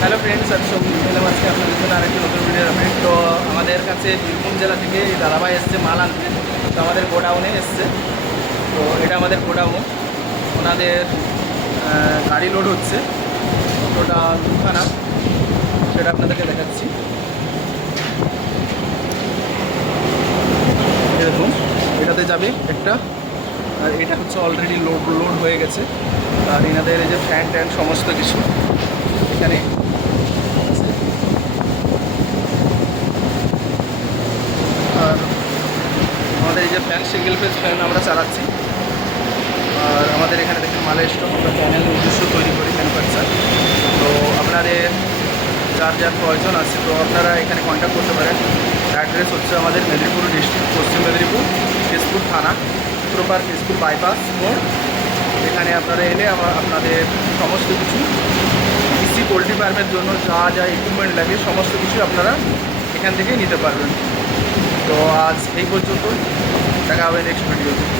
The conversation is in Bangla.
হ্যালো ফ্রেন্ডস আমি সবুজ এলাম আজকে আপনাদের জন্য আরেকটি নতুন ভিডিও আপডেট তো আমাদের কাছে বীরভূম জেলা থেকে দাদাভাই এসছে মাল আনতে। তো আমাদের গোডাউনে এসছে। তো এটা আমাদের গোডাউন। ওনাদের গাড়ি লোড হচ্ছে। ওটা দুখানা। সেটা আপনাদেরকে দেখাচ্ছি। দেখুন, এটাতে যাবে একটা। আর এটা হচ্ছে অলরেডি লোড লোড হয়ে গেছে। আর এনাদের এই যে ফ্যান ট্যান সমস্ত কিছু এখানে আছে। আর আমাদের এই যে ফ্যান সিঙ্গেল ফেজ ফ্যান আমরা চালাচ্ছি। আর আমাদের এখানে দেখুন মালের স্টক আমরা চ্যানেল নিজস্ব তৈরি করি ম্যানুফ্যাকচার তো আপনাদের যার যার প্রয়োজন আছে, তো আপনারা এখানে কন্ট্যাক্ট করতে পারেন। অ্যাড্রেস হচ্ছে আমাদের মেদিনীপুর ডিস্ট্রিক্ট পশ্চিম মেদিনীপুর কেশপুর থানা প্রপার কেশপুর বাইপাস মোড় এখানে আপনারা এলে আমার আপনাদের সমস্ত কিছু পোলট্রি ফার্মের জন্য যা যা ইকুইপমেন্ট লাগে, সমস্ত কিছু আপনারা এখান থেকেই নিতে পারবেন। তো আজ এই পর্যন্ত দেখা হবে নেক্সট ভিডিওতে